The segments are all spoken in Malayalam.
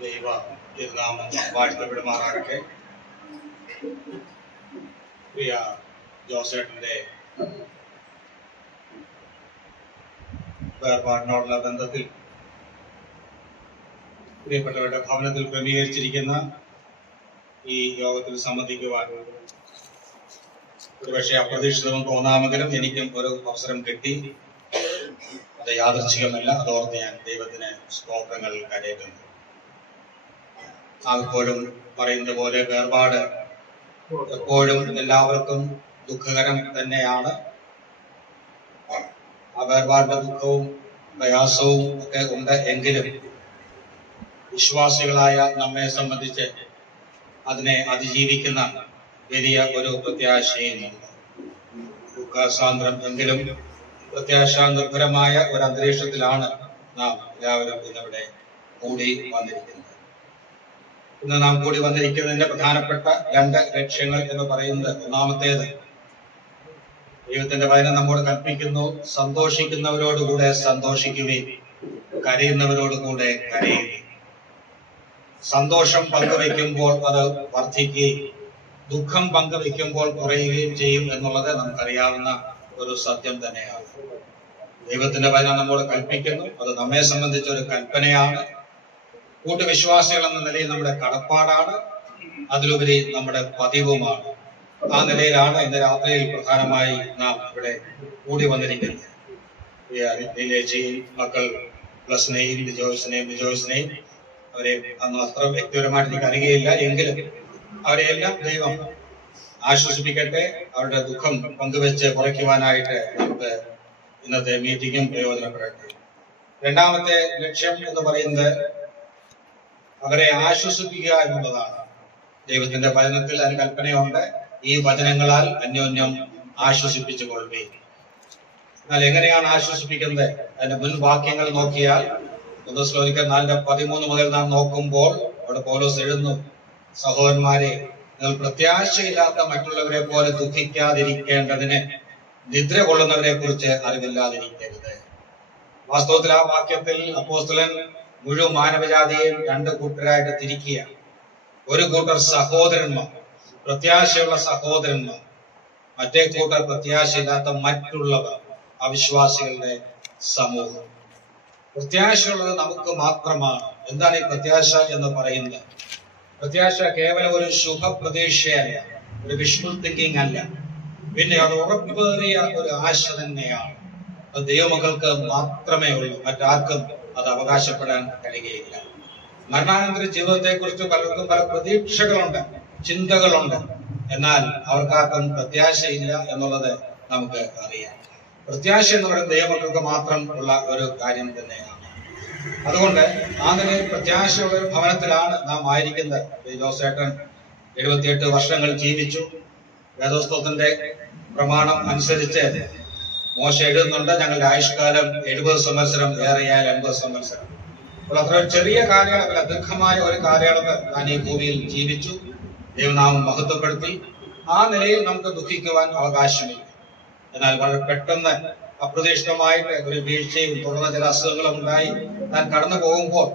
ദൈവ തിരുനാമം വാഴ്ത്തപ്പെടുമാറാകട്ടെ. പ്രിയ ജോസേട്ടന്റെ വേർപാടിനോടുള്ള ബന്ധത്തിൽ പ്രിയപ്പെട്ടവരുടെ ഭവനത്തിൽ ക്രമീകരിച്ചിരിക്കുന്ന ഈ യോഗത്തിൽ സംബന്ധിക്കുവാൻ ഒരുപക്ഷെ അപ്രതീക്ഷിതവും തോന്നാമെങ്കിലും എനിക്കും ഒരു അവസരം കിട്ടി. അത് യാദൃച്ഛികമല്ല. അതോർത്ത് ഞാൻ ദൈവത്തിന് സ്തോത്രങ്ങൾ കരയറ്റുന്നു. എപ്പോഴും പറയുന്നത് പോലെ വേർപാട് എപ്പോഴും എല്ലാവർക്കും ദുഃഖകരം തന്നെയാണ്. ആ വേർപാടിന്റെ ദുഃഖവും പ്രയാസവും ഒക്കെ ഉണ്ട്. എങ്കിലും വിശ്വാസികളായ നമ്മെ സംബന്ധിച്ച് അതിനെ അതിജീവിക്കുന്ന വലിയ ഒരു പ്രത്യാശയുമുണ്ട്. ദുഃഖസാന്ദ്രം എങ്കിലും പ്രത്യാശാനിർഭരമായ ഒരു അന്തരീക്ഷത്തിലാണ് നാം എല്ലാവരും ഇന്നിവിടെ കൂടി വന്നിരിക്കുന്നത്. ഇന്ന് നാം കൂടി വന്നിരിക്കുന്നതിന്റെ പ്രധാനപ്പെട്ട രണ്ട് ലക്ഷ്യങ്ങൾ എന്ന് പറയുന്നത്, ഒന്നാമത്തേത് ദൈവത്തിന്റെ വചനം നമ്മോട് കൽപ്പിക്കുന്നു, സന്തോഷിക്കുന്നവരോടുകൂടെ സന്തോഷിക്കുകയും കരയുന്നവരോടുകൂടെ കരയുകയും. സന്തോഷം പങ്കുവെക്കുമ്പോൾ അത് വർദ്ധിക്കുകയും ദുഃഖം പങ്കുവെക്കുമ്പോൾ കുറയുകയും ചെയ്യും എന്നുള്ളത് നമുക്കറിയാവുന്ന ഒരു സത്യം തന്നെയാണ്. ദൈവത്തിന്റെ വചനം നമ്മോട് കൽപ്പിക്കുന്നു, അത് നമ്മെ സംബന്ധിച്ച ഒരു കൽപ്പനയാണ്. കൂട്ടുവിശ്വാസികൾ എന്ന നിലയിൽ നമ്മുടെ കടപ്പാടാണ്, അതിലുപരി നമ്മുടെ പതിവുമാണ്. ആ നിലയിലാണ് ഇന്ന് രാത്രിയിൽ പ്രധാനമായി നാം ഇവിടെ കൂടി വന്നിരിക്കുന്നത്. മക്കൾ പ്ലസിനെയും ബിജോയ്സിനെയും അവരെ അന്ന് അത്ര വ്യക്തിപരമായിട്ട് എനിക്ക് അറിയുകയില്ല, എങ്കിലും അവരെയെല്ലാം ദൈവം ആശ്വസിപ്പിക്കട്ടെ. അവരുടെ ദുഃഖം പങ്കുവെച്ച് കുറയ്ക്കുവാനായിട്ട് നമുക്ക് ഇന്നത്തെ മീറ്റിംഗും പ്രയോജനപ്പെടട്ടെ. രണ്ടാമത്തെ ലക്ഷ്യം എന്ന് പറയുന്നത് അവരെ ആശ്വസിപ്പിക്കുക എന്നുള്ളതാണ്. ദൈവത്തിന്റെ വചനത്തിൽ അതിന് കൽപ്പനയുണ്ട്, ഈ വചനങ്ങളാൽ അന്യോന്യം ആശ്വസിപ്പിച്ചു കൊള്ളുകയും. എന്നാൽ എങ്ങനെയാണ് ആശ്വസിപ്പിക്കുന്നത്? അതിന്റെ മുൻ വാക്യങ്ങൾ നോക്കിയാൽ 1 തെസ്സലോനിക്കർ 4:13 മുതൽ നാം നോക്കുമ്പോൾ അവിടെ പൗലോസ് എഴുതുന്നു, സഹോദരന്മാരെ, നിങ്ങൾ പ്രത്യാശയില്ലാത്ത മറ്റുള്ളവരെ പോലെ ദുഃഖിക്കാതിരിക്കേണ്ടതിന് നിദ്ര കൊള്ളുന്നവരെ കുറിച്ച് അറിവില്ലാതിരിക്കരുത്. വാസ്തവത്തിൽ ആ വാക്യത്തിൽ അപ്പോസ്തലൻ മുഴുവൻ മാനവജാതിയെയും രണ്ട് കൂട്ടരായിട്ട് തിരിക്കുകയാണ്. ഒരു കൂട്ടർ സഹോദരന്മാർ, പ്രത്യാശയുള്ള സഹോദരന്മാർ, മറ്റേ കൂട്ടർ പ്രത്യാശയില്ലാത്ത മറ്റുള്ളവർ, അവിശ്വാസികളുടെ സമൂഹം. പ്രത്യാശയുള്ളത് നമുക്ക് മാത്രമാണ്. എന്താണ് ഈ പ്രത്യാശ എന്ന് പറയുന്നത്? പ്രത്യാശ കേവലം ഒരു ശുഭപ്രതീക്ഷയല്ല, ഒരു വിഷ്വൽ തിങ്കിങ് അല്ല, പിന്നെ അത് ഉറപ്പേറിയ ഒരു ആശ തന്നെയാണ്. അത് ദൈവമക്കൾക്ക് മാത്രമേ ഉള്ളൂ, മറ്റാർക്കും അത് അവകാശപ്പെടാൻ കഴിയുകയില്ല. മരണാനന്തര ജീവിതത്തെ കുറിച്ച് പലർക്കും പല പ്രതീക്ഷകളുണ്ട്, ചിന്തകളുണ്ട്, എന്നാൽ അവർക്കാർക്കും പ്രത്യാശയില്ല എന്നുള്ളത് നമുക്ക് അറിയാം. പ്രത്യാശ എന്ന് പറയുന്നത് ദൈവമക്കൾക്ക് മാത്രം ഉള്ള ഒരു കാര്യം തന്നെയാണ്. അതുകൊണ്ട് ആ നിലയിൽ പ്രത്യാശയുള്ള ഒരു ഭവനത്തിലാണ് നാം ആയിരിക്കുന്നത്. ജോസേട്ടൻ 78 വർഷങ്ങൾ ജീവിച്ചു. വേദോസ്തവത്തിന്റെ പ്രമാണം അനുസരിച്ച് മോശ എഴുതുന്നുണ്ട്, ഞങ്ങളുടെ ആയുഷ്കാലം 70 സംവത്സരം, ഏറെയാൽ 80 സംവത്സരം. അപ്പോൾ അത്ര ചെറിയ കാലയളവല്ല, ദീർഘമായ ഒരു കാലയളവ് ഞാൻ ഈ ഭൂമിയിൽ ജീവിച്ചു. ദൈവനാമം മഹത്വപ്പെടുത്തി. ആ നിലയിൽ നമുക്ക് ദുഃഖിക്കുവാൻ അവകാശമില്ല. എന്നാൽ വളരെ പെട്ടെന്ന് അപ്രതീക്ഷിതമായിട്ട് ഒരു വീഴ്ചയും തുടർന്ന് ചില അസുഖങ്ങളും ഉണ്ടായി താൻ കടന്നു പോകുമ്പോൾ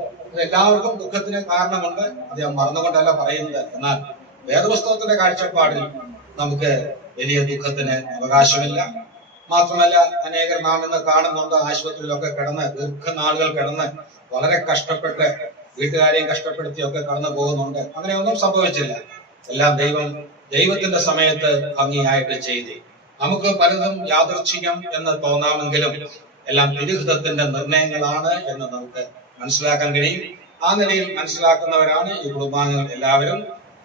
എല്ലാവർക്കും ദുഃഖത്തിന് കാരണമുണ്ട്. അത് ഞാൻ മറന്നുകൊണ്ടല്ല പറയുന്നത്. എന്നാൽ വേദപുസ്തകത്തിന്റെ കാഴ്ചപ്പാടിൽ നമുക്ക് വലിയ ദുഃഖത്തിന് അവകാശമില്ല. മാത്രമല്ല, അനേകർ നാം ഇന്ന് കാണുന്നുണ്ട്, ആശുപത്രിയിലൊക്കെ കിടന്ന് ദീർഘനാളുകൾ കിടന്ന് വളരെ കഷ്ടപ്പെട്ട് വീട്ടുകാരെയും കഷ്ടപ്പെടുത്തിയൊക്കെ കടന്നു പോകുന്നുണ്ട്. അങ്ങനെയൊന്നും സംഭവിച്ചില്ല. എല്ലാം ദൈവത്തിന്റെ സമയത്ത് ഭംഗിയായിട്ട് ചെയ്തു. നമുക്ക് പലതും യാദൃച്ഛികം എന്ന് തോന്നാമെങ്കിലും എല്ലാം തിരുഹിതത്തിന്റെ നിർണയങ്ങളാണ് എന്ന് നമുക്ക് മനസ്സിലാക്കാൻ കഴിയും. ആ നിലയിൽ മനസ്സിലാക്കുന്നവരാണ് ഈ കുടുംബാംഗങ്ങൾ എല്ലാവരും.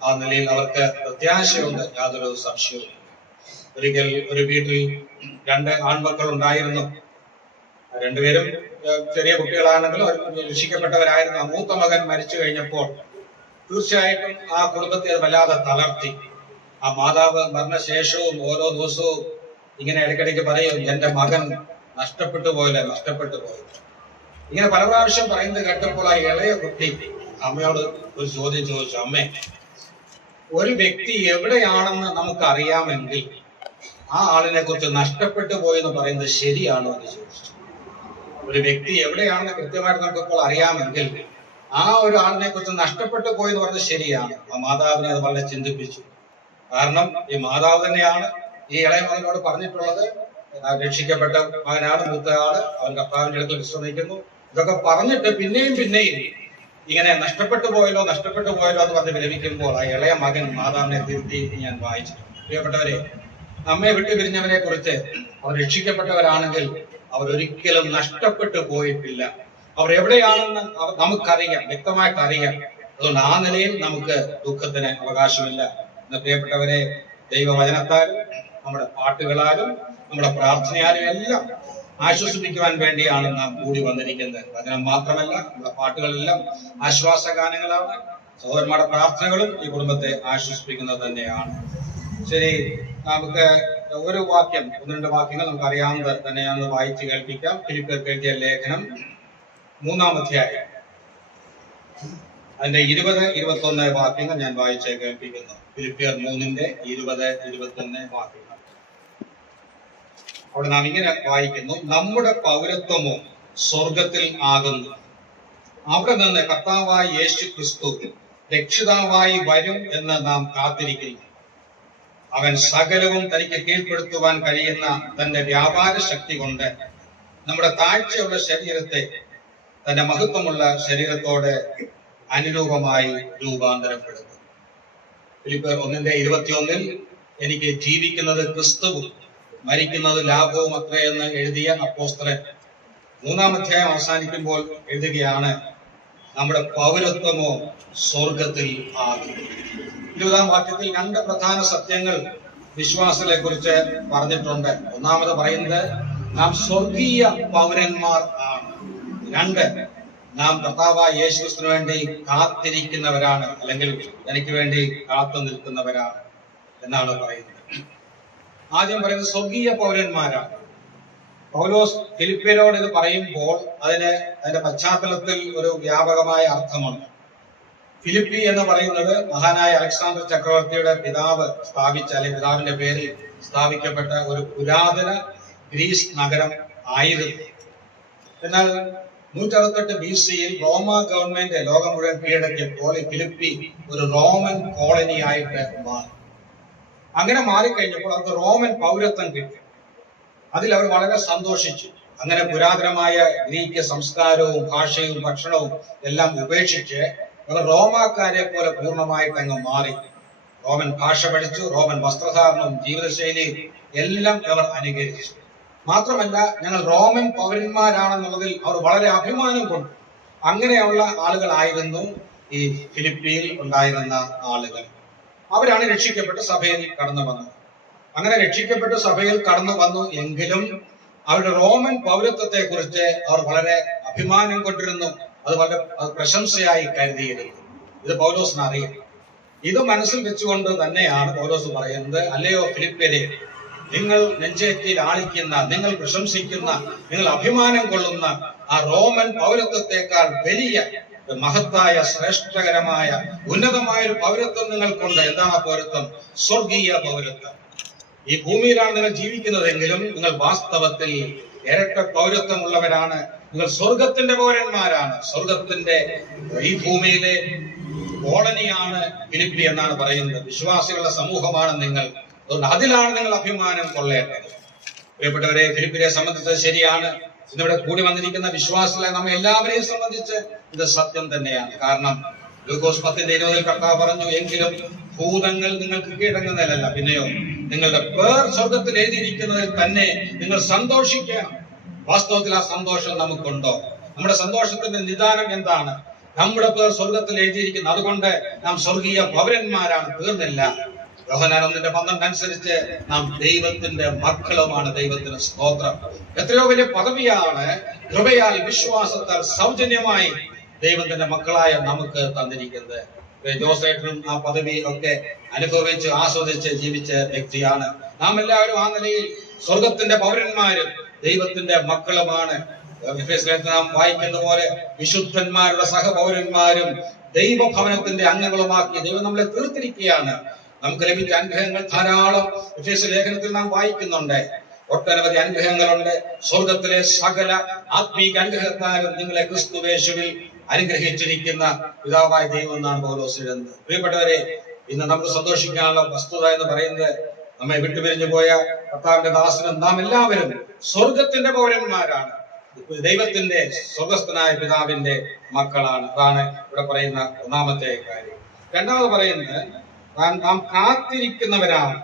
ആ നിലയിൽ അവർക്ക് പ്രത്യാശയുണ്ട്, യാതൊരു സംശയവും. ഒരിക്കൽ ഒരു വീട്ടിൽ 2 ആൺമക്കൾ ഉണ്ടായിരുന്നു. രണ്ടുപേരും ചെറിയ കുട്ടികളാണെങ്കിലും അവർ രക്ഷിക്കപ്പെട്ടവരായിരുന്നു. മൂത്ത മകൻ മരിച്ചു കഴിഞ്ഞപ്പോൾ തീർച്ചയായിട്ടും ആ കുടുംബത്തെ അത് വല്ലാതെ തളർത്തി. ആ മാതാവ് മരണശേഷവും ഓരോ ദിവസവും ഇങ്ങനെ ഇടയ്ക്കിടയ്ക്ക് പറയും, എന്റെ മകൻ നഷ്ടപ്പെട്ടു പോയി. ഇങ്ങനെ പല പ്രാവശ്യം പറയുന്നത് കേട്ടപ്പോൾ ആ ഇളയ കുട്ടി അമ്മയോട് ഒരു ചോദ്യം ചോദിച്ചു, അമ്മേ, ഒരു വ്യക്തി എവിടെയാണെന്ന് നമുക്ക് അറിയാമെങ്കിൽ ആ ആളിനെ കുറിച്ച് നഷ്ടപ്പെട്ടു പോയി എന്ന് പറയുന്നത് ശരിയാണോ എന്ന് ചോദിച്ചു. ഒരു വ്യക്തി എവിടെയാണെന്ന് കൃത്യമായിട്ട് നമുക്കിപ്പോൾ അറിയാമെങ്കിൽ ആ ഒരു ആളിനെ കുറിച്ച് നഷ്ടപ്പെട്ടു പോയി എന്ന് പറഞ്ഞത് ശരിയാണ്. ആ മാതാവിനെ അത് വളരെ ചിന്തിപ്പിച്ചു. കാരണം ഈ മാതാവ് തന്നെയാണ് ഈ ഇളയ മകനോട് പറഞ്ഞിട്ടുള്ളത്, രക്ഷിക്കപ്പെട്ട മകനാണ് മൂത്ത ആള്, അവൻ കർത്താവിന്റെ അടുത്ത് വിശ്രമിക്കുന്നു. ഇതൊക്കെ പറഞ്ഞിട്ട് പിന്നെയും ഇങ്ങനെ നഷ്ടപ്പെട്ടു പോയല്ലോ എന്ന് പറഞ്ഞ് വിലപിക്കുമ്പോൾ ആ ഇളയ മകൻ മാതാവിനെ തിരുത്തി ഞാൻ വായിച്ചിട്ടുണ്ട്. പ്രിയപ്പെട്ടവരെ, നമ്മെ വിട്ടുപിരിഞ്ഞവരെ കുറിച്ച് അവർ രക്ഷിക്കപ്പെട്ടവരാണെങ്കിൽ അവർ ഒരിക്കലും നഷ്ടപ്പെട്ടു പോയിട്ടില്ല. അവർ എവിടെയാണെന്ന് നമുക്കറിയാം, വ്യക്തമായിട്ട് അറിയാം. അതുകൊണ്ട് ആ നിലയിൽ നമുക്ക് ദുഃഖത്തിന് അവകാശമില്ല. എന്ന് പ്രിയപ്പെട്ടവരെ, ദൈവവചനത്താലും നമ്മുടെ പാട്ടുകളാലും നമ്മുടെ പ്രാർത്ഥനയാലും എല്ലാം ആശ്വസിപ്പിക്കുവാൻ വേണ്ടിയാണ് നാം കൂടി വന്നിരിക്കുന്നത്. വചനം മാത്രമല്ല, നമ്മുടെ പാട്ടുകളെല്ലാം ആശ്വാസഗാനങ്ങളാണ്. സഹോദരന്മാരുടെ പ്രാർത്ഥനകളും ഈ കുടുംബത്തെ ആശ്വസിപ്പിക്കുന്നത് തന്നെയാണ്. ശരി, നമുക്ക് ഒരു വാക്യം, 1-2 വാക്യങ്ങൾ നമുക്ക് അറിയാവുന്നത് തന്നെയാണെന്ന് വായിച്ച് കേൾപ്പിക്കാം. ഫിലിപ്പിയർക്ക് എഴുതിയ ലേഖനം 3-ാം അധ്യായം അതിന്റെ 20-21 വാക്യങ്ങൾ ഞാൻ വായിച്ച് കേൾപ്പിക്കുന്നു. ഫിലിപ്പിയർ 3-ന്റെ 20-21 വാക്യങ്ങൾ. അവിടെ നാം ഇങ്ങനെ വായിക്കുന്നു: നമ്മുടെ പൗരത്വമോ സ്വർഗത്തിൽ ആകുന്നു. അവിടെ നിന്ന് കർത്താവായ യേശു ക്രിസ്തു രക്ഷിതാവായി വരും എന്ന് നാം കാത്തിരിക്കുന്നു. അവൻ സകലവും തനിക്ക് കീഴ്പ്പെടുത്തുവാൻ കഴിയുന്ന തന്റെ വ്യാപാര ശക്തി കൊണ്ട് നമ്മുടെ താഴ്ചയുള്ള ശരീരത്തെ തന്റെ മഹത്വമുള്ള ശരീരത്തോടെ അനുരൂപമായി രൂപാന്തരപ്പെടുത്തും. ഫിലിപ്പിയർ 1-21 എനിക്ക് ജീവിക്കുന്നത് ക്രിസ്തുവും മരിക്കുന്നത് ലാഭവും അത്രയെന്ന് എഴുതിയ അപ്പോസ്തലൻ 3-ാം അധ്യായം അവസാനിക്കുമ്പോൾ എഴുതുകയാണ്: നമ്മുടെ പൗരത്വമോ സ്വർഗത്തിൽ ആകും. 20-ാം വാക്യത്തിൽ 2 പ്രധാന സത്യങ്ങൾ വിശ്വാസത്തെ കുറിച്ച് പറഞ്ഞിട്ടുണ്ട്. ഒന്നാമത് പറയുന്നത് നാം സ്വർഗീയ പൗരന്മാർ ആണ്. 2, നാം കർത്താവായ യേശുക്രിസ്തുവിന് വേണ്ടി കാത്തിരിക്കുന്നവരാണ്, അല്ലെങ്കിൽ എനിക്ക് വേണ്ടി കാത്തു നിൽക്കുന്നവരാണ് എന്നാണ് പറയുന്നത്. ആദ്യം പറയുന്നത് സ്വർഗീയ പൗരന്മാരാണ്. പൗലോസ് ഫിലിപ്പിയരോട് ഇത് പറയുമ്പോൾ അതിന്റെ പശ്ചാത്തലത്തിൽ ഒരു വ്യാപകമായ അർത്ഥമുണ്ട്. ഫിലിപ്പി എന്ന് പറയുന്നത് മഹാനായ അലക്സാണ്ടർ ചക്രവർത്തിയുടെ പിതാവ് സ്ഥാപിച്ച, അല്ലെങ്കിൽ പിതാവിന്റെ പേരിൽ സ്ഥാപിക്കപ്പെട്ട ഒരു പുരാതന ഗ്രീസ് നഗരം ആയിരുന്നു. എന്നാൽ 168 BC റോമ ഗവൺമെന്റ് ലോകം മുഴുവൻ കീഴടക്കിയപ്പോൾ ഫിലിപ്പി ഒരു റോമൻ കോളനി ആയിട്ട് മാറി. അങ്ങനെ മാറിക്കഴിഞ്ഞപ്പോൾ അവർക്ക് റോമൻ പൗരത്വം കിട്ടി. അതിൽ അവർ വളരെ സന്തോഷിച്ചു. അങ്ങനെ പുരാതനമായ ഗ്രീക്ക് സംസ്കാരവും ഭാഷയും ഭക്ഷണവും എല്ലാം ഉപേക്ഷിച്ച് അവർ റോമാക്കാരെ പോലെ പൂർണ്ണമായിട്ട് അങ്ങ് മാറി. റോമൻ ഭാഷ പഠിച്ചു, റോമൻ വസ്ത്രധാരണവും ജീവിതശൈലിയും എല്ലാം അവർ അനുകരിച്ചു. മാത്രമല്ല, ഞങ്ങൾ റോമൻ പൗരന്മാരാണെന്നുള്ളതിൽ അവർ വളരെ അഭിമാനം കൊണ്ടു. അങ്ങനെയുള്ള ആളുകളായിരുന്നു ഈ ഫിലിപ്പിയിൽ ഉണ്ടായിരുന്ന ആളുകൾ. അവരാണ് രക്ഷിക്കപ്പെട്ട സഭയിൽ കടന്നു വന്നത്. അങ്ങനെ രക്ഷിക്കപ്പെട്ട സഭയിൽ കടന്നു വന്നു എങ്കിലും അവരുടെ റോമൻ പൗരത്വത്തെ കുറിച്ച് അവർ വളരെ അഭിമാനം കൊണ്ടിരുന്നു. അത് വളരെ പ്രശംസയായി കരുതിയിരുന്നു. ഇത് പൗലോസിന് അറിയാം. ഇത് മനസ്സിൽ വെച്ചുകൊണ്ട് തന്നെയാണ് പൗലോസ് പറയുന്നത്: അല്ലയോ ഫിലിപ്പിയരെ, നിങ്ങൾ നെഞ്ചേറ്റിൽ ആളിക്കുന്ന, നിങ്ങൾ പ്രശംസിക്കുന്ന, നിങ്ങൾ അഭിമാനം കൊള്ളുന്ന ആ റോമൻ പൗരത്വത്തെക്കാൾ വലിയ മഹത്തായ, ശ്രേഷ്ഠകരമായ, ഉന്നതമായ ഒരു പൗരത്വം നിങ്ങൾക്കുണ്ട്. എന്താണ് ആ പൗരത്വം? സ്വർഗീയ പൗരത്വം. ഈ ഭൂമിയിലാണ് നിങ്ങൾ ജീവിക്കുന്നതെങ്കിലും നിങ്ങൾ വാസ്തവത്തിൽ ഇരട്ട പൗരത്വമുള്ളവരാണ്. നിങ്ങൾ സ്വർഗത്തിന്റെ പൗരന്മാരാണ്. സ്വർഗത്തിന്റെ ഈ ഭൂമിയിലെ കോളനിയാണ് ഫിലിപ്പി എന്നാണ് പറയുന്നത്. വിശ്വാസികളുടെ സമൂഹമാണ് നിങ്ങൾ. അതുകൊണ്ട് അതിലാണ് നിങ്ങൾ അഭിമാനം കൊള്ളേണ്ടത്. പ്രിയപ്പെട്ടവരെ, ഫിലിപ്പിനെ സംബന്ധിച്ച് ശരിയാണ്. ഇന്നിവിടെ കൂടി വന്നിരിക്കുന്ന വിശ്വാസികളെ നമ്മെ എല്ലാവരെയും സംബന്ധിച്ച് ഇത് സത്യം തന്നെയാണ്. കാരണം ലൂക്കോസ് 10:20 കർത്താവ് പറഞ്ഞു: എങ്കിലും ഭൂതങ്ങൾ നിങ്ങൾക്ക് കീഴടങ്ങുന്നതല്ല, പിന്നെയോ നിങ്ങളുടെ പേർ സ്വർഗത്തിൽ എഴുതിയിരിക്കുന്നതിൽ തന്നെ നിങ്ങൾ സന്തോഷിക്കണം. വാസ്തവത്തിൽ ആ സന്തോഷം നമുക്കുണ്ടോ? നമ്മുടെ സന്തോഷത്തിന്റെ നിദാനം എന്താണ്? നമ്മുടെ പേർ സ്വർഗത്തിൽ എഴുതിയിരിക്കുന്നു. അതുകൊണ്ട് നാം സ്വർഗീയ പൗരന്മാരാണ്. തീർന്നില്ല. യോഹന്നാൻ 1:12 അനുസരിച്ച് നാം ദൈവത്തിന്റെ മക്കളുമാണ്. ദൈവത്തിന് സ്തോത്രം. എത്രയോ വലിയ പദവിയാണ് കൃപയാൽ, വിശ്വാസത്താൽ സൗജന്യമായി ദൈവത്തിന്റെ മക്കളായ നമുക്ക് തന്നിരിക്കുന്നത്. ജോസേട്ടനും ആ പദവി ഒക്കെ അനുഭവിച്ച് ആസ്വദിച്ച് ജീവിച്ച വ്യക്തിയാണ്. നാം എല്ലാവരും ആ നിലയിൽ സ്വർഗത്തിന്റെ പൗരന്മാരും ദൈവത്തിന്റെ മക്കളുമാണ്. നാം വായിക്കുന്ന പോലെ വിശുദ്ധന്മാരുടെ സഹപൗരന്മാരും ദൈവഭവനത്തിന്റെ അംഗങ്ങളുമാക്കി ദൈവം നമ്മളെ തീർത്തിരിക്കുകയാണ്. നമുക്ക് ലഭിച്ച അനുഗ്രഹങ്ങൾ ധാരാളം എഫേസ്യ ലേഖനത്തിൽ നാം വായിക്കുന്നുണ്ട്. ഒട്ടനവധി അനുഗ്രഹങ്ങളുണ്ട്. സ്വർഗത്തിലെ സകല ആത്മീക അനുഗ്രഹത്താലും നിങ്ങളെ ക്രിസ്തുവേശുവിൽ അനുഗ്രഹിച്ചിരിക്കുന്ന പിതാവായ ദൈവം എന്നാണ് പൗലോസ് എഴുതുന്നത്. പ്രിയപ്പെട്ടവരെ, ഇന്ന് നമുക്ക് സന്തോഷിക്കാനുള്ള വസ്തുത എന്ന് പറയുന്നത്, നമ്മെ വിട്ടുപിരിഞ്ഞു പോയ കർത്താവിന്റെ ദാസനും നാം എല്ലാവരും സ്വർഗത്തിന്റെ പൗരന്മാരാണ്. ദൈവത്തിന്റെ സ്വർഗസ്ഥനായ പിതാവിന്റെ മക്കളാണ്. അതാണ് ഇവിടെ പറയുന്ന ഒന്നാമത്തെ കാര്യം. രണ്ടാമത് പറയുന്നത്, നാം കാത്തിരിക്കുന്നവരാണ്.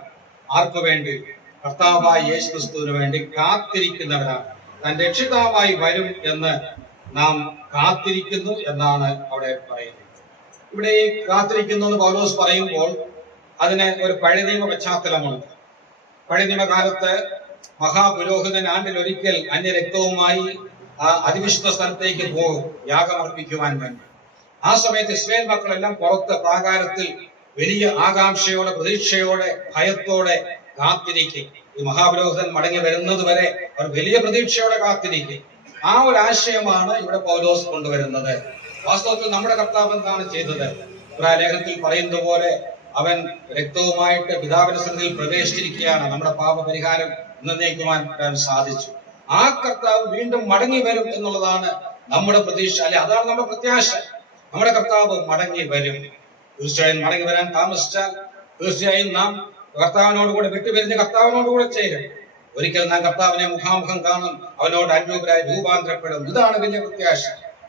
ആർക്കു വേണ്ടി? കർത്താവായ യേശുക്രിസ്തുവിന് വേണ്ടി കാത്തിരിക്കുന്നവരാണ്. താൻ രക്ഷിതാവായി വരും എന്ന് നാം കാത്തിരിക്കുന്നു എന്നാണ് അവിടെ പറയുന്നത്. ഇവിടെ ഈ കാത്തിരിക്കുന്നു എന്ന് പൗലോസ് പറയുമ്പോൾ അതിന് ഒരു പഴയ നിയമ പശ്ചാത്തലമുണ്ട്. പഴയ നിയമകാലത്ത് മഹാപുരോഹിതൻ ആണ്ടിലൊരിക്കൽ അന്യരക്തവുമായി ആ അതിവിശുദ്ധ സ്ഥലത്തേക്ക് പോകും യാഗമർപ്പിക്കുവാൻ വേണ്ടി. ആ സമയത്ത് ഇസ്രായേൽ മക്കളെല്ലാം പുറത്ത് പ്രാകാരത്തിൽ വലിയ ആകാംക്ഷയോടെ, പ്രതീക്ഷയോടെ, ഭയത്തോടെ കാത്തിരിക്കും. ഈ മഹാപുരോഹിതൻ മടങ്ങി വരുന്നത് വരെ അവർ വലിയ പ്രതീക്ഷയോടെ കാത്തിരിക്കും. ആ ഒരു ആശയമാണ് ഇവിടെ പൗലോസ് കൊണ്ടുവരുന്നത്. വാസ്തവത്തിൽ നമ്മുടെ കർത്താവ് എന്താണ് ചെയ്തത്? ലേഖനത്തിൽ പറയുന്നത് പോലെ അവൻ രക്തവുമായിട്ട് പിതാവിന്റെ സന്നിധിയിൽ പ്രവേശിച്ചിരിക്കുകയാണ്. നമ്മുടെ പാപപരിഹാരം എന്നേക്കുവാൻ സാധിച്ചു. ആ കർത്താവ് വീണ്ടും മടങ്ങി വരും എന്നുള്ളതാണ് നമ്മുടെ പ്രതീക്ഷ, അല്ലെ? അതാണ് നമ്മുടെ പ്രത്യാശ. നമ്മുടെ കർത്താവ് മടങ്ങി വരും. തീർച്ചയായും മടങ്ങി വരാൻ താമസിച്ചാൽ തീർച്ചയായും നാം കർത്താവിനോടുകൂടെ വിട്ടുപിരിഞ്ഞ് കർത്താവിനോടുകൂടെ ചേരും. ഒരിക്കൽ നാം കർത്താവിനെ മുഖാമുഖം കാണും, അവനോട് അനുരൂപരായി രൂപാന്തരപ്പെടും. ഇതാണ് വലിയ പ്രത്യാശ.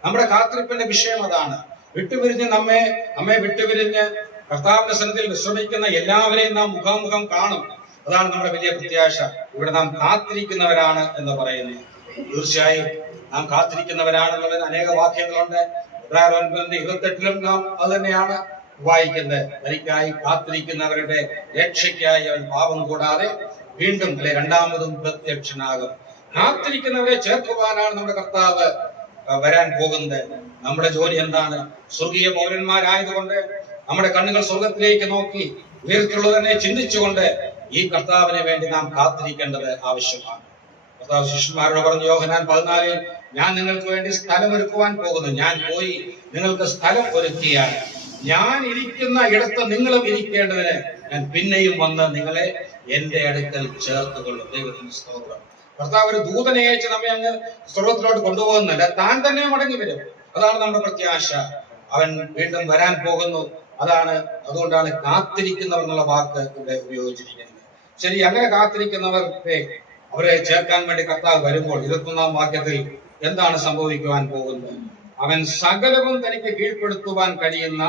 നമ്മുടെ കാത്തിരിപ്പിന്റെ വിഷയം അതാണ്. വിട്ടുപിരിഞ്ഞ് നമ്മെ വിട്ടുപിരിഞ്ഞ് കർത്താവിന്റെ സന്നിധിയിൽ വിശ്രമിക്കുന്ന എല്ലാവരെയും നാം മുഖാമുഖം കാണും. അതാണ് നമ്മുടെ വലിയ പ്രത്യാശ. ഇവിടെ നാം കാത്തിരിക്കുന്നവരാണ് എന്ന് പറയുന്നു. തീർച്ചയായും നാം കാത്തിരിക്കുന്നവരാണെന്നുള്ളതിന് അനേക വാക്യങ്ങളുണ്ട്. 9:28 നാം അത് തന്നെയാണ് വായിക്കുന്നത്. തനിക്കായി കാത്തിരിക്കുന്നവരുടെ രക്ഷയ്ക്കായി അവൻ പാപം കൂടാതെ വീണ്ടും രണ്ടാമതും പ്രത്യക്ഷനാകും. കാത്തിരിക്കുന്നവരെ ചേർക്കുവാനാണ് നമ്മുടെ കർത്താവ് വരാൻ പോകുന്നത്. നമ്മുടെ ജോലി എന്താണ്? സ്വർഗീയ പൗരന്മാരായതുകൊണ്ട് നമ്മുടെ കണ്ണുകൾ സ്വർഗത്തിലേക്ക് നോക്കി ഉയർത്തുള്ളതിനെ ചിന്തിച്ചുകൊണ്ട് ഈ കർത്താവിനെ വേണ്ടി നാം കാത്തിരിക്കേണ്ടത് ആവശ്യമാണ്. കർത്താവ് ശിഷ്യന്മാരോട് പറഞ്ഞു, യോഹന്നാൻ 14, ഞാൻ നിങ്ങൾക്ക് വേണ്ടി സ്ഥലം ഒരുക്കുവാൻ പോകുന്നു. ഞാൻ പോയി നിങ്ങൾക്ക് സ്ഥലം ഒരുക്കിയാൽ ഞാൻ ഇരിക്കുന്ന ഇടത്ത് നിങ്ങളും ഇരിക്കേണ്ടതിന് ഞാൻ പിന്നെയും വന്ന് നിങ്ങളെ എന്റെ അടുക്കൽ ചേർത്തുകൊള്ളും. ദൈവത്തിന്റെ സ്തോത്രം. കർത്താവ് ഒരു ദൂതനെ അയച്ച് നമ്മെ അങ്ങ് സ്വർഗത്തിലോട്ട് കൊണ്ടുപോകുന്നില്ല, താൻ തന്നെ മടങ്ങി വരും. അതാണ് നമ്മുടെ പ്രത്യാശ. അവൻ വീണ്ടും വരാൻ പോകുന്നു. അതുകൊണ്ടാണ് കാത്തിരിക്കുന്നവർ എന്നുള്ള വാക്ക് ഇവിടെ ഉപയോഗിച്ചിരിക്കുന്നത്. ശരി, അങ്ങനെ അവരെ ചേർക്കാൻ വേണ്ടി കർത്താവ് വരുമ്പോൾ 21-ാം വാക്യത്തിൽ എന്താണ് സംഭവിക്കുവാൻ പോകുന്നത്? അവൻ സകലവും തനിക്ക് കീഴ്പ്പെടുത്തുവാൻ കഴിയുന്ന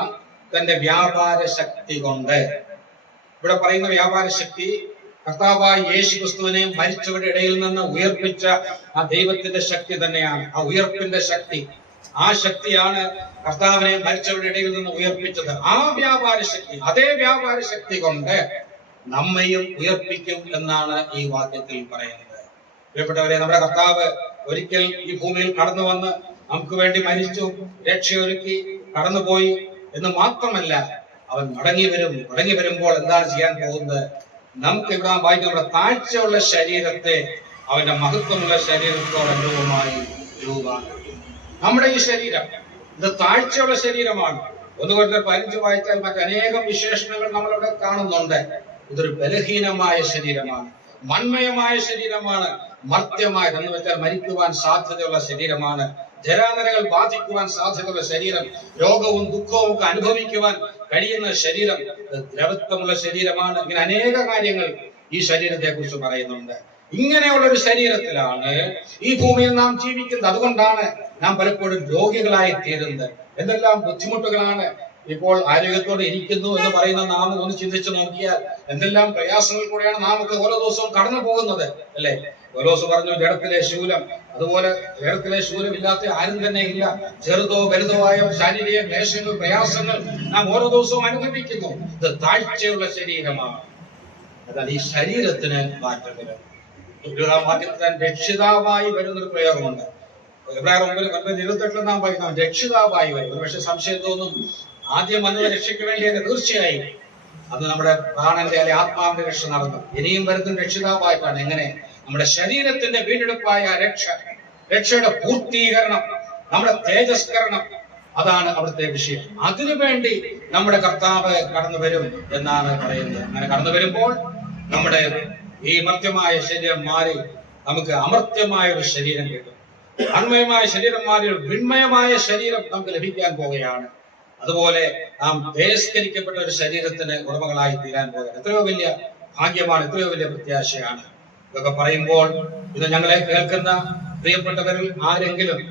തന്റെ വ്യാപാര ശക്തി കൊണ്ട്. ഇവിടെ പറയുന്ന വ്യാപാര ശക്തി കർത്താവായ യേശുക്രിസ്തുവിനെ മരിച്ചവരുടെ ഇടയിൽ നിന്ന് ഉയർപ്പിച്ച ആ ദൈവത്തിന്റെ ശക്തി തന്നെയാണ്. ആ ഉയർപ്പിന്റെ ശക്തി, ആ ശക്തിയാണ് കർത്താവിനെ മരിച്ചവരുടെ ഇടയിൽ നിന്ന് ഉയർപ്പിച്ചത്. ആ വ്യാപാര ശക്തി, അതേ വ്യാപാര ശക്തി കൊണ്ട് നമ്മയും ഉയർപ്പിക്കും എന്നാണ് ഈ വാക്യത്തിൽ പറയുന്നത്. പ്രിയപ്പെട്ടവരെ, നമ്മുടെ കർത്താവ് ഒരിക്കൽ ഈ ഭൂമിയിൽ കടന്നു വന്ന് നമുക്ക് വേണ്ടി മരിച്ചു, രക്ഷയൊരുക്കി കടന്നുപോയി എന്ന് മാത്രമല്ല, അവൻ മടങ്ങി വരുമ്പോൾ എന്താണ് ചെയ്യാൻ പോകുന്നത്? നമുക്ക് ഇവിടെ വായിക്കുന്ന നമ്മുടെ താഴ്ചയുള്ള ശരീരത്തെ അവന്റെ മഹത്വമുള്ള ശരീരത്തോടനുരൂപമായി രൂപാന്തരം. നമ്മുടെ ഈ ശരീരം ഇത് താഴ്ചയുള്ള ശരീരമാണ്. 1-15 വായിച്ചാൽ മറ്റനേകം വിശേഷണങ്ങൾ നമ്മളിവിടെ കാണുന്നുണ്ട്. ഇതൊരു ബലഹീനമായ ശരീരമാണ്, മൺമയമായ ശരീരമാണ്, മർത്യമായത് എന്ന് വെച്ചാൽ മരിക്കുവാൻ സാധ്യതയുള്ള ശരീരമാണ്, ജരാനരകൾ ബാധിക്കുവാൻ സാധ്യതയുള്ള ശരീരം, രോഗവും ദുഃഖവും ഒക്കെ അനുഭവിക്കുവാൻ കഴിയുന്ന ശരീരം, ദ്രവത്വമുള്ള ശരീരമാണ്. ഇങ്ങനെ അനേക കാര്യങ്ങൾ ഈ ശരീരത്തെ കുറിച്ച് പറയുന്നുണ്ട്. ഇങ്ങനെയുള്ള ഒരു ശരീരത്തിലാണ് ഈ ഭൂമിയിൽ നാം ജീവിക്കുന്നത്. അതുകൊണ്ടാണ് നാം പലപ്പോഴും രോഗികളായി തീരുന്നത്. എന്തെല്ലാം ബുദ്ധിമുട്ടുകളാണ് ഇപ്പോൾ ആരോഗ്യത്തോടെ ഇരിക്കുന്നു എന്ന് പറയുന്ന നാം ഒന്ന് ചിന്തിച്ചു നോക്കിയാൽ എന്തെല്ലാം പ്രയാസങ്ങൾ കൂടെയാണ് നാം ഒക്കെ ഓരോ ദിവസവും കടന്നു പോകുന്നത്, അല്ലെ? പൗലോസ് പറഞ്ഞു, ജഡത്തിലെ ശൂലം. അതുപോലെ ജഡത്തിലെ ശൂലം ഇല്ലാത്ത ആരും തന്നെ ഇല്ല. ചെറുതോ വലുതോ ആയ ശാരീരിക ക്ലേശങ്ങൾ, പ്രയാസങ്ങൾ നാം ഓരോ ദിവസവും അനുഭവിക്കുന്നു. ഇത് താഴ്ചയുള്ള ശരീരമാണ്. എന്നാൽ ഈ ശരീരത്തിന് മാറ്റം വരും. 20-ാം വാക്യത്തിൽ രക്ഷിതാവായി വരുന്നൊരു പ്രയോഗമുണ്ട്. Ebraier 9:28 നാം വായിക്കാം, രക്ഷിതാവായി വരും. ഒരു പക്ഷെ സംശയം തോന്നും, ആദ്യം വന്നത് രക്ഷയ്ക്ക് വേണ്ടിയാണ്. തീർച്ചയായും അത് നമ്മുടെ പ്രാണന്റെ അല്ലെ ആത്മാവിന്റെ രക്ഷ നടന്നു. ഇനിയും വരുന്ന രക്ഷിതാവായിട്ടാണ്. എങ്ങനെ? നമ്മുടെ ശരീരത്തിന്റെ വീണ്ടെടുപ്പായ രക്ഷയുടെ പൂർത്തീകരണം, നമ്മുടെ തേജസ്കരണം, അതാണ് അവിടുത്തെ വിഷയം. അതിനുവേണ്ടി നമ്മുടെ കർത്താവ് കടന്നു വരും എന്നാണ് പറയുന്നത്. അങ്ങനെ കടന്നു വരുമ്പോൾ നമ്മുടെ ഈ മർത്യമായ ശരീരം മാറി നമുക്ക് അമർത്യമായ ഒരു ശരീരം കിട്ടും. അൺമയമായ ശരീരം മാറി വിൺമയമായ ശരീരം നമുക്ക് ലഭിക്കാൻ പോവുകയാണ്. അതുപോലെ നാം ബഹിഷ്കരിക്കപ്പെട്ട ഒരു ശരീരത്തിന് ഉടമകളായി തീരാൻ പോകുക എത്രയോ വലിയ ഭാഗ്യമാണ്, എത്രയോ വലിയ പ്രത്യാശയാണ്. ഇതൊക്കെ പറയുമ്പോൾ ഇത് ഞങ്ങളെ കേൾക്കുന്ന പ്രിയപ്പെട്ടവരിൽ ആരെങ്കിലും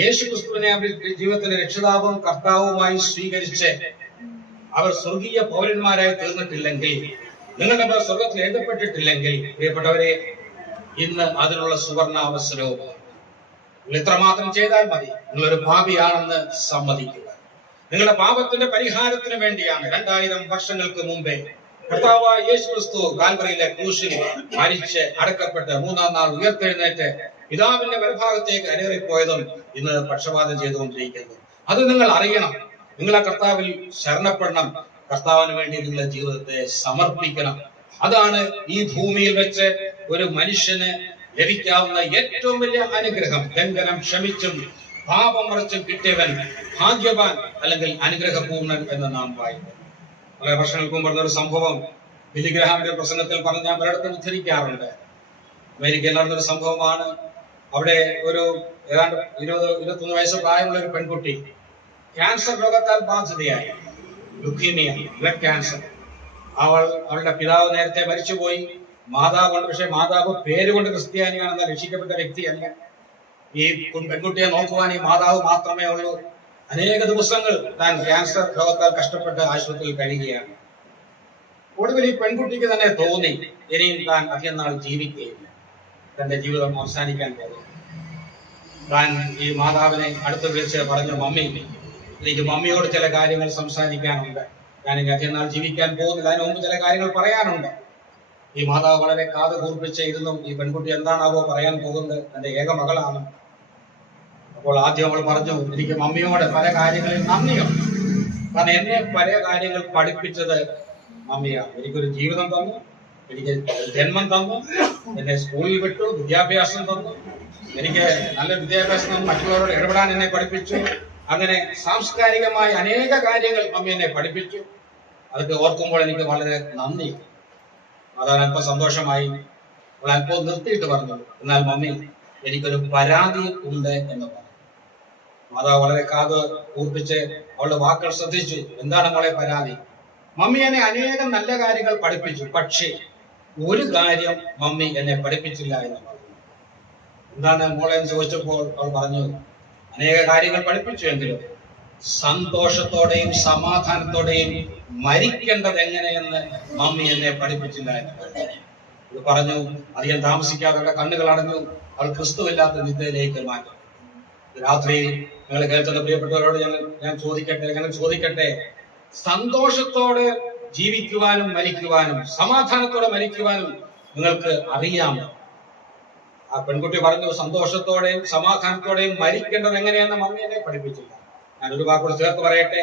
യേശു ക്രിസ്തുവിനെ അവരുടെ ജീവിതത്തിന്റെ രക്ഷിതാവും കർത്താവുമായി സ്വീകരിച്ച് അവർ സ്വർഗീയ പൗരന്മാരായി തീർന്നിട്ടില്ലെങ്കിൽ, നിങ്ങളുടെ പേർ സ്വർഗത്തിൽ എഴുതപ്പെട്ടിട്ടില്ലെങ്കിൽ, പ്രിയപ്പെട്ടവരെ, ഇന്ന് അതിനുള്ള സുവർണ അവസരവും നിങ്ങൾ ഇത്രമാത്രം ചെയ്താൽ മതി. നിങ്ങളൊരു പാപിയാണെന്ന് സമ്മതിക്കുക. നിങ്ങളുടെ പാപത്തിന്റെ പരിഹാരത്തിന് വേണ്ടിയാണ് 2000 വർഷങ്ങൾക്ക് മുമ്പേ കർത്താവായ യേശു ക്രിസ്തു കാൽവറിയിലെ ക്രൂശിൽ മരിച്ച് അടക്കപ്പെട്ട് 3-ാം നാൾ ഉയർത്തെഴുന്നേറ്റ് പിതാവിന്റെ വലഭാഗത്തേക്ക് അരേറിപ്പോയതും ഇന്ന് പക്ഷപാതം ചെയ്തുകൊണ്ടിരിക്കുന്നു. അത് നിങ്ങൾ അറിയണം. നിങ്ങൾ ആ കർത്താവിൽ ശരണപ്പെടണം. കർത്താവിന് വേണ്ടി നിങ്ങളുടെ ജീവിതത്തെ സമർപ്പിക്കണം. അതാണ് ഈ ഭൂമിയിൽ വെച്ച് ഒരു മനുഷ്യന് ലഭിക്കാവുന്ന ഏറ്റവും വലിയ അനുഗ്രഹം. ലംഘനം ക്ഷമിച്ചും പാപം മറച്ചും കിട്ടിയവൻ ഭാഗ്യവാൻ, അല്ലെങ്കിൽ അനുഗ്രഹപൂർണ്ണൻ എന്ന് നാം വായിക്കും. വളരെ വർഷങ്ങൾക്ക് മുമ്പ് പറഞ്ഞൊരു സംഭവം ബില്ലി ഗ്രഹാമിന്റെ പ്രസംഗത്തിൽ പറഞ്ഞ് ഞാൻ പലയിടത്തും ഉദ്ധരിക്കാറുണ്ട്. അമേരിക്കയിൽ നടന്നൊരു സംഭവമാണ്. അവിടെ ഒരു ഏതാണ്ട് 20-21 വയസ്സ് പ്രായമുള്ള ഒരു പെൺകുട്ടി ക്യാൻസർ രോഗത്താൽ ബാധിതയായി. Leukemia, blood cancer. അവളുടെ പിതാവ് നേരത്തെ മരിച്ചുപോയി. മാതാവുണ്ട്. പക്ഷെ മാതാവ് പേരുകൊണ്ട് ക്രിസ്ത്യാനിയാണെന്ന രക്ഷിക്കപ്പെട്ട വ്യക്തിയല്ല. ഈ പെൺകുട്ടിയെ നോക്കുവാൻ ഈ മാതാവ് മാത്രമേ ഉള്ളൂ. അനേക ദിവസങ്ങൾ താൻ ക്യാൻസർ രോഗത്താൽ കഷ്ടപ്പെട്ട് ആശുപത്രിയിൽ കഴിയുകയാണ്. ഒടുവിൽ ഈ പെൺകുട്ടിക്ക് തന്നെ തോന്നി ഇനിയും താൻ അധികം നാൾ ജീവിക്കുകയില്ല, തന്റെ ജീവിതം അവസാനിക്കാൻ പോകുന്നു. താൻ ഈ മാതാവിനെ അടുത്ത് വിളിച്ച് പറഞ്ഞു, മമ്മി, എനിക്ക് മമ്മിയോട് ചില കാര്യങ്ങൾ സംസാരിക്കാനുണ്ട്. ഞാൻ ഇനി അധികം നാൾ ജീവിക്കാൻ പോകുന്നില്ല, അതിന് മുമ്പ് ചില കാര്യങ്ങൾ പറയാനുണ്ട്. ഈ മാതാവ് വളരെ കാത് കൂർപ്പിച്ച് ഇരുന്നു. ഈ പെൺകുട്ടി എന്താണാവോ പറയാൻ പോകുന്നത്? തന്റെ ഏക മകളാണ്. അപ്പോൾ ആദ്യം അവൾ പറഞ്ഞു, എനിക്ക് മമ്മിയോട് പല കാര്യങ്ങളിൽ നന്ദിയുണ്ട്. കാരണം എന്നെ പല കാര്യങ്ങൾ പഠിപ്പിച്ചത് മമ്മിയാണ്. എനിക്കൊരു ജീവിതം തന്നു, എനിക്ക് ജന്മം തന്നു, എന്നെ സ്കൂളിൽ വിട്ടു, വിദ്യാഭ്യാസം തന്നു, എനിക്ക് നല്ല വിദ്യാഭ്യാസം തന്നു, മറ്റുള്ളവരോട് ഇടപെടാൻ എന്നെ പഠിപ്പിച്ചു. അങ്ങനെ സാംസ്കാരികമായ അനേക കാര്യങ്ങൾ മമ്മി എന്നെ പഠിപ്പിച്ചു. അതൊക്കെ ഓർക്കുമ്പോൾ എനിക്ക് വളരെ നന്ദി. അതാണ് അല്പം സന്തോഷമായി. അവൾ അല്പം നിർത്തിയിട്ട് പറഞ്ഞു, എന്നാൽ മമ്മി, എനിക്കൊരു പരാതി ഉണ്ട് എന്ന് പറഞ്ഞു. മാതാവ് വളരെ കാത് കൂർപ്പിച്ച് അവളുടെ വാക്കുകൾ ശ്രദ്ധിച്ചു. എന്താണ് മോളെ പരാതി? മമ്മി എന്നെ അനേകം നല്ല കാര്യങ്ങൾ പഠിപ്പിച്ചു, പക്ഷേ ഒരു കാര്യം മമ്മി എന്നെ പഠിപ്പിച്ചില്ല എന്ന് പറഞ്ഞു. എന്താണ് മോളെ എന്ന് ചോദിച്ചപ്പോൾ അവൾ പറഞ്ഞു, അനേക കാര്യങ്ങൾ പഠിപ്പിച്ചു എങ്കിലും സന്തോഷത്തോടെയും സമാധാനത്തോടെയും മരിക്കേണ്ടത് എങ്ങനെയെന്ന് മമ്മി എന്നെ പഠിപ്പിച്ചില്ല എന്ന് പറഞ്ഞു. അധികം താമസിക്കാതെ അവരുടെ കണ്ണുകൾ അടഞ്ഞു. അവൾ ക്രിസ്തുവില്ലാത്ത നിദ്യയിലേക്ക് മാറ്റി. രാത്രിയിൽ നിങ്ങൾ കേൾക്കുന്ന പ്രിയപ്പെട്ടവരോട് ഞാൻ ചോദിക്കട്ടെ, സന്തോഷത്തോടെ ജീവിക്കുവാനും മരിക്കുവാനും സമാധാനത്തോടെ മരിക്കുവാനും നിങ്ങൾക്ക് അറിയാമോ? ആ പെൺകുട്ടി പറഞ്ഞു, സന്തോഷത്തോടെയും സമാധാനത്തോടെയും മരിക്കേണ്ടത് എങ്ങനെയെന്ന് മമ്മി എന്നെ പഠിപ്പിച്ചില്ല. ഞാനൊരു വാക്കുകൾ ചേർത്ത് പറയട്ടെ,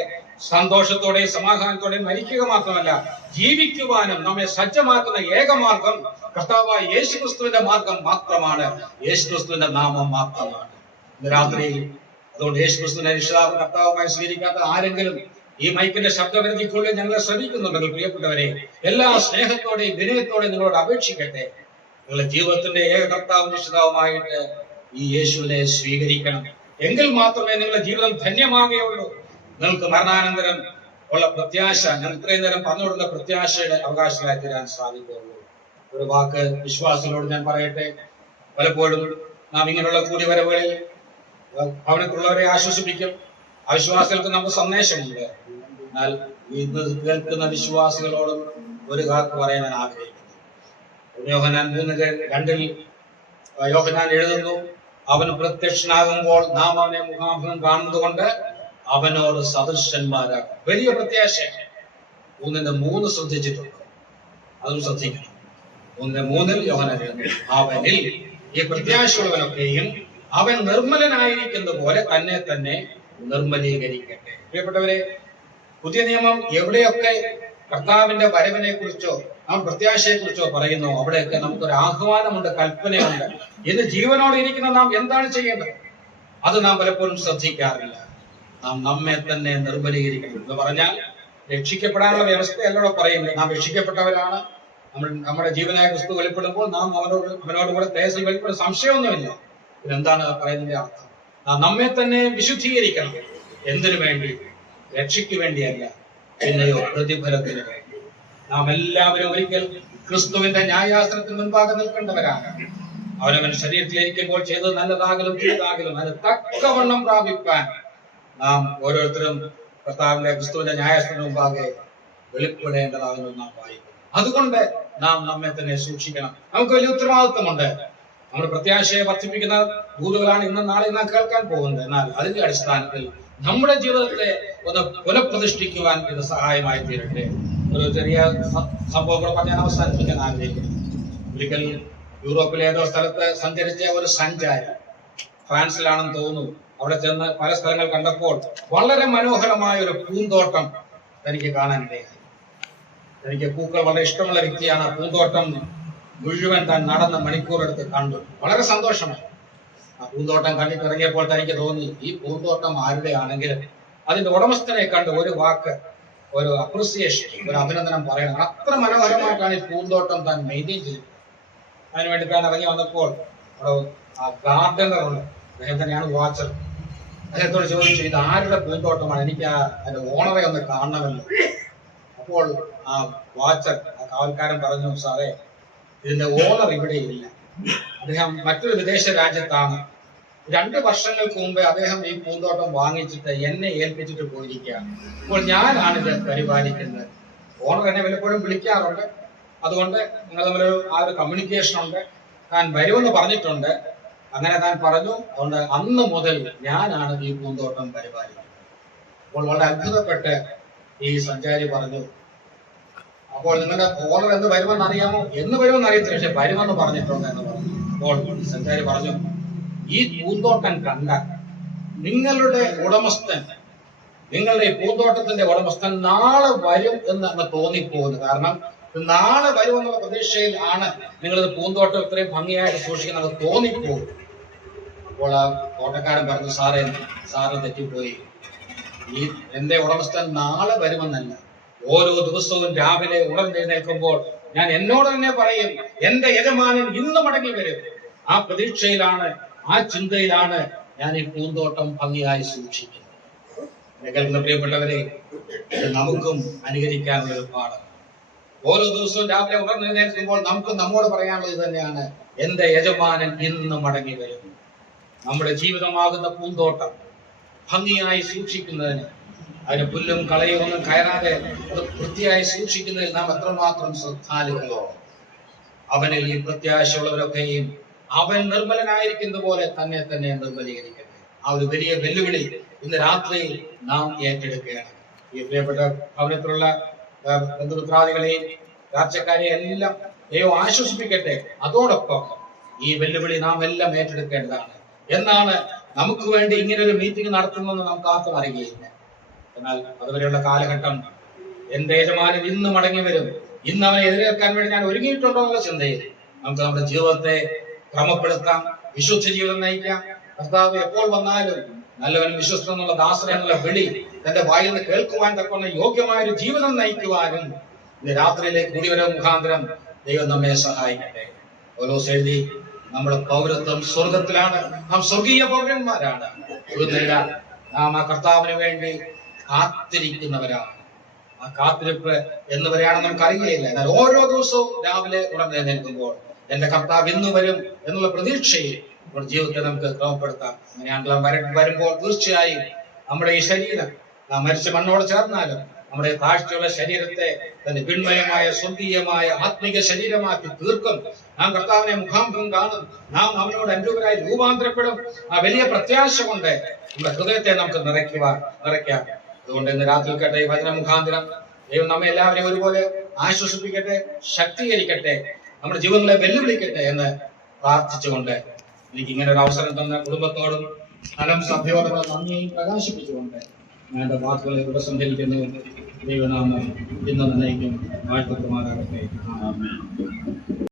സന്തോഷത്തോടെയും സമാധാനത്തോടെയും മരിക്കുക മാത്രമല്ല, ജീവിക്കുവാനും നമ്മെ സജ്ജമാക്കുന്ന ഏക മാർഗം കർത്താവായ യേശു ക്രിസ്തുവിന്റെ മാർഗം മാത്രമാണ്. യേശു ക്രിസ്തുവിന്റെ നാമം മാത്രമാണ്. ഇന്ന് രാത്രിയിൽ അതുകൊണ്ട് യേശു ക്രിസ്തുവിനെ രക്ഷിതാവും കർത്താവുമായി സ്വീകരിക്കാത്ത ആരെങ്കിലും ഈ മൈക്കിന്റെ ശബ്ദപരിധിക്കുള്ളിൽ ഞങ്ങളെ ശ്രമിക്കുന്നുണ്ടെങ്കിൽ, പ്രിയപ്പെട്ടവരെ, എല്ലാ സ്നേഹത്തോടെയും വിനയത്തോടെയും നിങ്ങളോട് അപേക്ഷിക്കട്ടെ, നിങ്ങളുടെ ജീവിതത്തിന്റെ ഏക കർത്താവും രക്ഷിതാവുമായിട്ട് ഈ യേശുവിനെ സ്വീകരിക്കണം. എങ്കിൽ മാത്രമേ നിങ്ങളുടെ ജീവിതം ധന്യമാകുകയുള്ളൂ. നിങ്ങൾക്ക് മരണാനന്തരം ഉള്ള പ്രത്യാശ, ഞാൻ ഇത്രയും നേരം പറഞ്ഞുകൊടുത്ത പ്രത്യാശയുടെ അവകാശമായി തീരാൻ സാധിക്കുകയുള്ളൂ. ഒരു വാക്ക് വിശ്വാസികളോട് ഞാൻ പറയട്ടെ. പലപ്പോഴും നാം ഇങ്ങനെയുള്ള കൂടിവരവുകളിൽ ഭവനത്തിലുള്ളവരെ ആശ്വസിപ്പിക്കും. അവിശ്വാസികൾക്ക് നമുക്ക് സന്ദേശമുണ്ട്. എന്നാൽ ഇന്ന് കേൾക്കുന്ന വിശ്വാസികളോടും ഒരു വാക്ക് പറയാൻ ഞാൻ ആഗ്രഹിക്കുന്നു. യോഹന്നാൻ 3:2 യോഹന്നാൻ എഴുതുന്നു, അവൻ പ്രത്യക്ഷനാകുമ്പോൾ നാം അവനെ മുഖാമുഖം കാണുന്നത് കൊണ്ട് അവനോട് സദൃശന്മാരാകും. വലിയ പ്രത്യാശയാണ്. 3:3 ശ്രദ്ധിച്ചിട്ടുണ്ട്, അതും ശ്രദ്ധിക്കണം. 3:3 യോഹന്നാൻ എഴുതുന്നു, അവനിൽ ഈ പ്രത്യാശയുള്ളവനൊക്കെയും അവൻ നിർമ്മലനായിരിക്കുന്ന പോലെ തന്നെ നിർമ്മലീകരിക്കട്ടെ. പ്രിയപ്പെട്ടവരെ, പുതിയ നിയമം എവിടെയൊക്കെ കർത്താവിന്റെ വരവിനെ കുറിച്ചോ നാം പ്രത്യാശയെ കുറിച്ചോ പറയുന്നു, അവിടെയൊക്കെ നമുക്കൊരു ആഹ്വാനമുണ്ട്, കൽപ്പനയുണ്ട്. ഇന്ന് ജീവനോടെ ഇരിക്കുന്ന നാം എന്താണ് ചെയ്യേണ്ടത്? അത് നാം പലപ്പോഴും ശ്രദ്ധിക്കാറില്ല. നാം നമ്മെ തന്നെ നിർമ്മലീകരിക്കണം എന്ന് പറഞ്ഞാൽ രക്ഷിക്കപ്പെടാനുള്ള വ്യവസ്ഥയല്ലോ പറയുന്നത്. നാം രക്ഷിക്കപ്പെട്ടവരാണ്. നമ്മുടെ ജീവനായ ക്രിസ്തു വെളിപ്പെടുമ്പോൾ നാം അവനോട് കൂടെ തേജസ്സിൽ വെളിപ്പെടുന്ന സംശയമൊന്നുമില്ല. ഇതെന്താണ് പറയുന്നതിന്റെ അർത്ഥം? നമ്മെ തന്നെ വിശുദ്ധീകരിക്കണം. എന്തിനു വേണ്ടി? രക്ഷയ്ക്ക് വേണ്ടിയല്ല, പിന്നെയോ പ്രതിഫലത്തിന് വേണ്ടി. നാം എല്ലാവരും ഒരിക്കൽ ക്രിസ്തുവിന്റെ ന്യായാസനത്തിന് മുൻപാകെ നിൽക്കേണ്ടവരാണ്. അവനവൻ ശരീരത്തിലിരിക്കുമ്പോൾ ചെയ്തത് നല്ലതാകലും തീയതാകലും അത് തക്കവണ്ണം പ്രാപിപ്പാൻ നാം ഓരോരുത്തരും കർത്താവിന്റെ ക്രിസ്തുവിന്റെ ന്യായാസനത്തിന് മുമ്പാകെ വെളിപ്പെടേണ്ടതാകുന്നു നാം വായിക്കും. അതുകൊണ്ട് നാം നമ്മെ തന്നെ സൂക്ഷിക്കണം. നമുക്ക് വലിയ ഉത്തരവാദിത്വമുണ്ട്. നമ്മുടെ പ്രത്യാശയെ വർദ്ധിപ്പിക്കുന്ന ദൂതുകളാണ് ഇന്നും നാളെ നാം കേൾക്കാൻ പോകുന്നത്. എന്നാൽ അതിന്റെ അടിസ്ഥാനത്തിൽ നമ്മുടെ ജീവിതത്തെ ഒന്ന് പുനഃപ്രതിഷ്ഠിക്കുവാൻ ഇത് സഹായമായി തീരട്ടെ. ഒരു ചെറിയ സംഭവം കൂടെ പറഞ്ഞാൽ അവസാനിപ്പിക്കാൻ ആഗ്രഹിക്കുന്നു. ഒരിക്കൽ യൂറോപ്പിലെ ഏതോ സ്ഥലത്ത് സഞ്ചരിച്ച ഒരു സഞ്ചാരി, ഫ്രാൻസിലാണെന്ന് തോന്നുന്നു, അവിടെ ചെന്ന് പല സ്ഥലങ്ങൾ കണ്ടപ്പോൾ വളരെ മനോഹരമായ ഒരു പൂന്തോട്ടം തനിക്ക് കാണാനിടയായി. തനിക്ക് പൂക്കൾ വളരെ ഇഷ്ടമുള്ള വ്യക്തിയാണ്. ആ പൂന്തോട്ടം മുഴുവൻ താൻ നടന്ന മണിക്കൂറെടുത്ത് കണ്ടു. വളരെ സന്തോഷമായി. ആ പൂന്തോട്ടം കണ്ടിട്ടിറങ്ങിയപ്പോൾ തനിക്ക് തോന്നി, ഈ പൂന്തോട്ടം ആരുടെ ആണെങ്കിലും അതിന്റെ ഉടമസ്ഥനെ കണ്ട് ഒരു വാക്ക്, ഒരു അപ്രിസിയേഷൻ, ഒരു അഭിനന്ദനം പറയണം. അത്ര മനോഹരമായിട്ടാണ് ഈ പൂന്തോട്ടം താൻ മെയിൻറ്റെയിൻ ചെയ്തത്. അതിനുവേണ്ടി താൻ ഇറങ്ങി വന്നപ്പോൾ ആ ഗാർഡനറുണ്ട്, അദ്ദേഹം തന്നെയാണ് വാച്ചർ. അദ്ദേഹത്തോട് ചോദിച്ചു, ഇത് ആരുടെ പൂന്തോട്ടമാണ്? എനിക്ക് അതിന്റെ ഓണറെ ഒന്ന് കാണണമല്ലോ. അപ്പോൾ ആ വാച്ചർ, ആ കാവൽക്കാരൻ പറഞ്ഞു, സാറേ, ഇതിന്റെ ഓണർ ഇവിടെ ഇല്ല. അദ്ദേഹം മറ്റൊരു വിദേശ രാജ്യത്താണ്. 2 വർഷങ്ങൾക്ക് മുമ്പേ അദ്ദേഹം ഈ പൂന്തോട്ടം വാങ്ങിച്ചിട്ട് എന്നെ ഏൽപ്പിച്ചിട്ട് പോയിരിക്കുകയാണ്. അപ്പോൾ ഞാനാണ് ഇത് പരിപാലിക്കുന്നത്. ഓണർ എന്നെ വല്ലപ്പോഴും വിളിക്കാറുണ്ട്. അതുകൊണ്ട് നിങ്ങൾ തമ്മിലൊരു ആ ഒരു കമ്മ്യൂണിക്കേഷൻ ഉണ്ട്. താൻ വരുമെന്ന് പറഞ്ഞിട്ടുണ്ട്. അങ്ങനെ താൻ പറഞ്ഞു. അതുകൊണ്ട് അന്ന് മുതൽ ഞാനാണ് ഈ പൂന്തോട്ടം പരിപാലിക്കുന്നത്. അപ്പോൾ വളരെ അത്ഭുതപ്പെട്ട് ഈ സഞ്ചാരി പറഞ്ഞു, അപ്പോൾ നിങ്ങളുടെ ഓണർ എന്ന് വരുമെന്ന് അറിയാമോ? എന്ന് വരുമെന്ന് അറിയത്തില്ല, പക്ഷെ വരുമെന്ന് പറഞ്ഞിട്ടുണ്ട് എന്ന് പറഞ്ഞു. അപ്പോൾ സഞ്ചാരി പറഞ്ഞു, ഈ പൂന്തോട്ടം കണ്ട നിങ്ങളുടെ ഉടമസ്ഥൻ, നിങ്ങളുടെ ഈ പൂന്തോട്ടത്തിന്റെ ഉടമസ്ഥൻ നാളെ വരും എന്ന് അങ്ങ് തോന്നിപ്പോകുന്നു. കാരണം നാളെ വരുമെന്നുള്ള പ്രതീക്ഷയിൽ ആണ് നിങ്ങളിത് പൂന്തോട്ടം ഇത്രയും ഭംഗിയായിട്ട് സൂക്ഷിക്കുന്നത് തോന്നിപ്പോകും. അപ്പോൾ ആ തോട്ടക്കാരൻ പറഞ്ഞു, സാറ് തെറ്റിപ്പോയി. ഈ എന്റെ ഉടമസ്ഥൻ നാളെ വരുമെന്നല്ല, ഓരോ ദിവസവും രാവിലെ ഉണർന്നെഴുന്നേൽക്കുമ്പോൾ ഞാൻ എന്നോട് തന്നെ പറയും, എന്റെ യജമാനൻ ഇന്ന് മടങ്ങി വരും. ആ പ്രതീക്ഷയിലാണ്, ആ ചിന്തയിലാണ് ഞാൻ ഈ പൂന്തോട്ടം ഭംഗിയായി സൂക്ഷിക്കുന്നത്. കേൾക്കുന്ന പ്രിയപ്പെട്ടവരെ, നമുക്കും അനുകരിക്കാനുള്ള ഒരു പാഠം. ഓരോ ദിവസവും രാവിലെ ഉണർന്നെഴുന്നേൽക്കുമ്പോൾ നമുക്ക് നമ്മോട് പറയാനുള്ളത് തന്നെയാണ്, എന്റെ യജമാനൻ ഇന്ന് മടങ്ങി വരും. നമ്മുടെ ജീവിതമാകുന്ന പൂന്തോട്ടം ഭംഗിയായി സൂക്ഷിക്കുന്നതിന്, അതിന് പുല്ലും കളയും ഒന്നും കയറാതെ അത് വൃത്തിയായി സൂക്ഷിക്കുന്നതിൽ നാം എത്രമാത്രം ശ്രദ്ധാലുക്കളോ. അവനിൽ ഈ പ്രത്യാശയുള്ളവരൊക്കെയും അവൻ നിർമ്മലനായിരിക്കുന്ന പോലെ തന്നെ നിർമ്മലീകരിക്കട്ടെ. ആ ഒരു വലിയ വെല്ലുവിളി ഇന്ന് രാത്രി നാം ഏറ്റെടുക്കുകയാണ്. ഈ പ്രിയപ്പെട്ട ഭവനത്തിലുള്ള ബന്ധുമിത്രാദികളെയും രാജ്യക്കാരെയും എല്ലാം ദൈവം ആശ്വസിപ്പിക്കട്ടെ. അതോടൊപ്പം ഈ വെല്ലുവിളി നാം എല്ലാം ഏറ്റെടുക്കേണ്ടതാണ്. എന്നാണ് നമുക്ക് വേണ്ടി ഇങ്ങനെ ഒരു മീറ്റിംഗ് നടത്തുന്നതെന്ന് നമുക്ക് ആർക്കും അറിയുകയില്ല. എന്നാൽ അതുവരെയുള്ള കാലഘട്ടം, എന്റെ യജമാനൻ ഇന്ന് മടങ്ങി വരും, ഇന്ന് അവനെ എതിരേൽക്കാൻ വേണ്ടി ഞാൻ ഒരുങ്ങിയിട്ടുണ്ടോ എന്നുള്ള ചിന്തയിൽ നമുക്ക് നമ്മുടെ ജീവിതത്തെ ക്രമപ്പെടുത്താം, വിശുദ്ധ ജീവിതം നയിക്കാം. കർത്താവ് എപ്പോൾ വന്നാലും നല്ലവൻ വിശ്വസ്തൻ എന്നുള്ള ദാസൻ എന്നുള്ള വിളി തന്റെ വായിൽ നിന്ന് കേൾക്കുവാൻ തക്കൊണ്ട് യോഗ്യമായ ഒരു ജീവിതം നയിക്കുവാനും ഇന്ന് രാത്രിയിലെ കൂടിവരവ് മുഖാന്തരം ദൈവം നമ്മെ സഹായിക്കട്ടെ. പൗലോസ് എഴുതി, നമ്മുടെ പൗരത്വം സ്വർഗത്തിലാണ്, നാം സ്വർഗീയ പൗരന്മാരാണ്. നാം ആ കർത്താവിന് വേണ്ടി കാത്തിരിക്കുന്നവരാണ്. ആ കാത്തിരിപ്പ് എന്ന് വരെയാണ് നമുക്ക് അറിയുകയില്ല. എന്നാൽ ഓരോ ദിവസവും രാവിലെ ഉണർന്നെഴുന്നേൽക്കുമ്പോൾ എന്റെ കർത്താവ് ഇന്ന് വരും എന്നുള്ള പ്രതീക്ഷയിൽ നമ്മുടെ ജീവിതത്തെ നമുക്ക് ക്രമപ്പെടുത്താം. അങ്ങനെയാണെങ്കിലും വരുമ്പോൾ തീർച്ചയായും നമ്മുടെ ഈ ശരീരം, നാം മരിച്ച മണ്ണോട് ചേർന്നാലും നമ്മുടെ താഴ്ചയുള്ള ശരീരത്തെ തന്റെ വിൺമയമായ സ്വർഗീയമായ ആത്മീക ശരീരമാക്കി തീർക്കും. നാം കർത്താവിനെ മുഖാമുഖം കാണും, നാം അവനോട് അനുരൂപരായി രൂപാന്തരപ്പെടും. ആ വലിയ പ്രത്യാശ കൊണ്ട് നമ്മുടെ ഹൃദയത്തെ നമുക്ക് നിറയ്ക്കാം. അതുകൊണ്ട് ഇന്ന് രാത്രി കേട്ട ഈ വചന മുഖാന്തരം ദൈവം നമ്മെ എല്ലാവരെയും ഒരുപോലെ ആശ്വസിപ്പിക്കട്ടെ, ശക്തീകരിക്കട്ടെ, നമ്മുടെ ജീവിതങ്ങളെ വെല്ലുവിളിക്കട്ടെ എന്ന് പ്രാർത്ഥിച്ചുകൊണ്ട് എനിക്ക് ഇങ്ങനെ ഒരു അവസരം തന്ന കുടുംബത്തോടും സ്ഥലം സഭയോടും നന്ദി പ്രകാശിപ്പിച്ചുകൊണ്ട് ഞാൻ എന്റെ വാക്കുകളെ ഇവിടെ സഞ്ചരിക്കുന്നു. ദൈവനാമം ഇന്ന് നയിക്കും. വാഴ്ത്തക്കുമാറാകട്ടെ.